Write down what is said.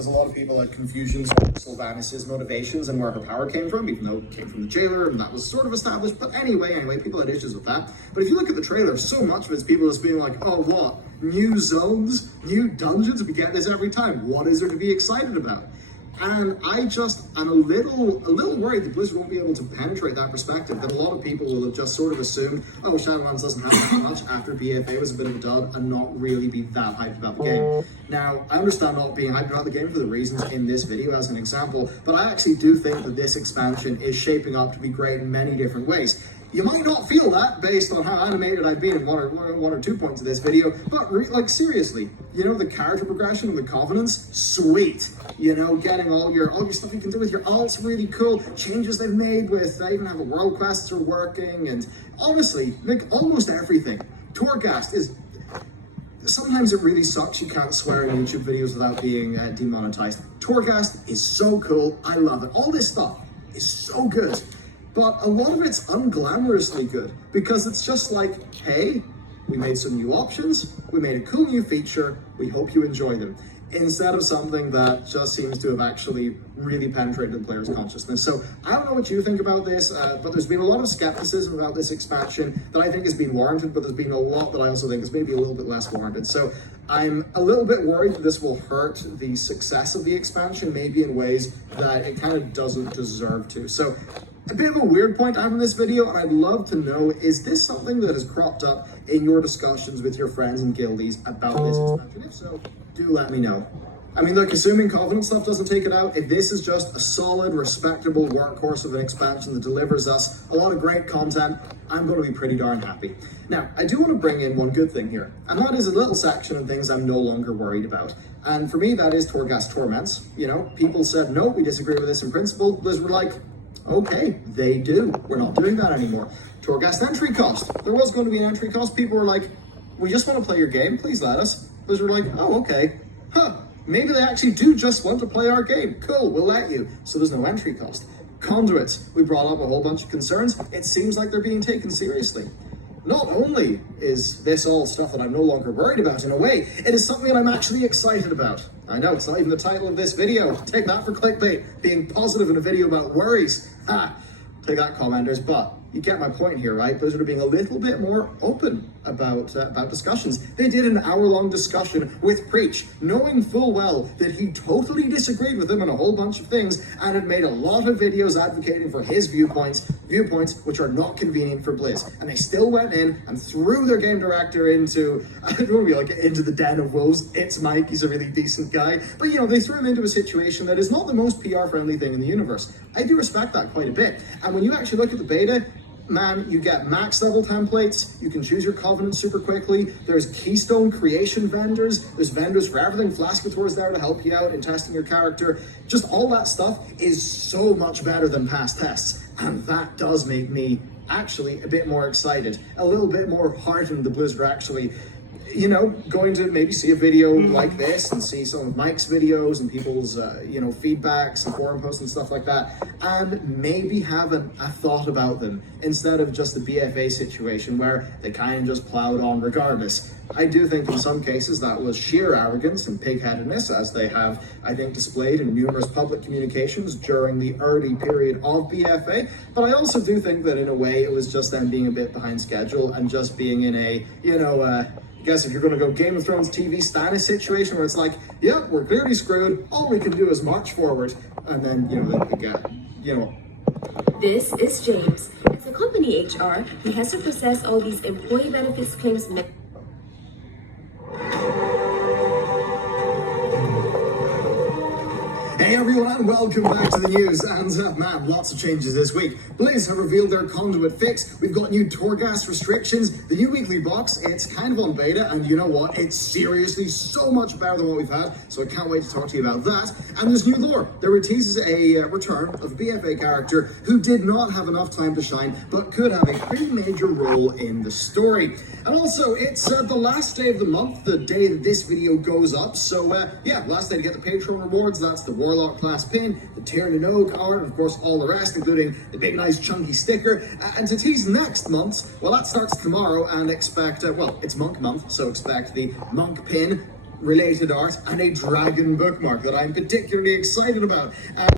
because a lot of people had confusions on Sylvanas' motivations and where her power came from, even though it came from the jailer, and that was sort of established. But anyway, people had issues with that. But if you look at the trailer, so much of it's people just being like, oh, what? New zones? New dungeons? We get this every time. What is there to be excited about? And I'm a little worried that Blizzard won't be able to penetrate that perspective, that a lot of people will have just sort of assumed, oh, Shadowlands doesn't have that much after BFA was a bit of a dud, and not really be that hyped about the game. Now, I understand not being hyped about the game for the reasons in this video as an example, but I actually do think that this expansion is shaping up to be great in many different ways. You might not feel that based on how animated I've been in one or two points of this video, but like seriously, you know, the character progression of the Covenants, sweet. You know, getting all your stuff you can do with your alts, really cool. Changes they've made with, even how the world quests are working, and honestly, like almost everything. Torghast is, sometimes it really sucks you can't swear in YouTube videos without being demonetized. Torghast is so cool, I love it. All this stuff is so good. But a lot of it's unglamorously good, because it's just like, hey, we made some new options, we made a cool new feature, we hope you enjoy them, instead of something that just seems to have actually really penetrated the player's consciousness. So I don't know what you think about this, but there's been a lot of skepticism about this expansion that I think has been warranted, but there's been a lot that I also think is maybe a little bit less warranted. So I'm a little bit worried that this will hurt the success of the expansion, maybe in ways that it kind of doesn't deserve to. So a bit of a weird point I have in this video, and I'd love to know, is this something that has cropped up in your discussions with your friends and guildies about this expansion? If so, do let me know. I mean, look, assuming Covenant stuff doesn't take it out, if this is just a solid, respectable workhorse of an expansion that delivers us a lot of great content, I'm going to be pretty darn happy. Now, I do want to bring in one good thing here, and that is a little section of things I'm no longer worried about. And for me, that is Torghast Torments. You know, people said, no, we disagree with this in principle. Blizzard were like, okay, they do. We're not doing that anymore. Torghast entry cost. There was going to be an entry cost. People were like, we just want to play your game. Please let us. Blizzard were like, oh, okay. Huh. Maybe they actually do just want to play our game. Cool, we'll let you. So there's no entry cost. Conduits. We brought up a whole bunch of concerns. It seems like they're being taken seriously. Not only is this all stuff that I'm no longer worried about in a way, it is something that I'm actually excited about. I know, it's not even the title of this video. Take that for clickbait. Being positive in a video about worries. Ha! Take that, commenters. But you get my point here, right? Blizzard are being a little bit more open about discussions. They did an hour-long discussion with Preach, knowing full well that he totally disagreed with them on a whole bunch of things, and had made a lot of videos advocating for his viewpoints which are not convenient for Blizz. And they still went in and threw their game director into, I don't know, like into the den of wolves. It's Mike, he's a really decent guy. But you know, they threw him into a situation that is not the most PR-friendly thing in the universe. I do respect that quite a bit. And when you actually look at the beta, man, you get max level templates, you can choose your Covenant super quickly, there's Keystone creation vendors, there's vendors for everything, Flascator's there to help you out in testing your character. Just all that stuff is so much better than past tests, and that does make me actually a bit more excited, a little bit more heartened that Blizzard actually, you know, going to maybe see a video like this and see some of Mike's videos and people's, you know, feedbacks and forum posts and stuff like that, and maybe have a thought about them instead of just the BFA situation where they kind of just plowed on regardless. I do think in some cases that was sheer arrogance and pig-headedness, as they have, I think, displayed in numerous public communications during the early period of BFA. But I also do think that in a way it was just them being a bit behind schedule and just being in a, you know, I guess if you're going to go Game of Thrones TV Stannis situation where it's like, yep, we're clearly screwed, all we can do is march forward, and then, you know, they get, you know. This is James. As a company HR, he has to process all these employee benefits claims. Hey everyone, and welcome back to the news. And man, lots of changes this week. Blizz have revealed their conduit fix. We've got new Torghast restrictions. The new weekly box, it's kind of on beta, and you know what? It's seriously so much better than what we've had, so I can't wait to talk to you about that. And there's new lore. There teases a return of a BFA character who did not have enough time to shine, but could have a pretty major role in the story. And also, it's the last day of the month, the day that this video goes up. So yeah, last day to get the Patreon rewards. That's the Warlock class pin, the Tyranid Oak art, and of course all the rest, including the big nice chunky sticker. And to tease next month, well, that starts tomorrow, and expect, well, it's Monk month, so expect the Monk pin, related art, and a dragon bookmark that I'm particularly excited about.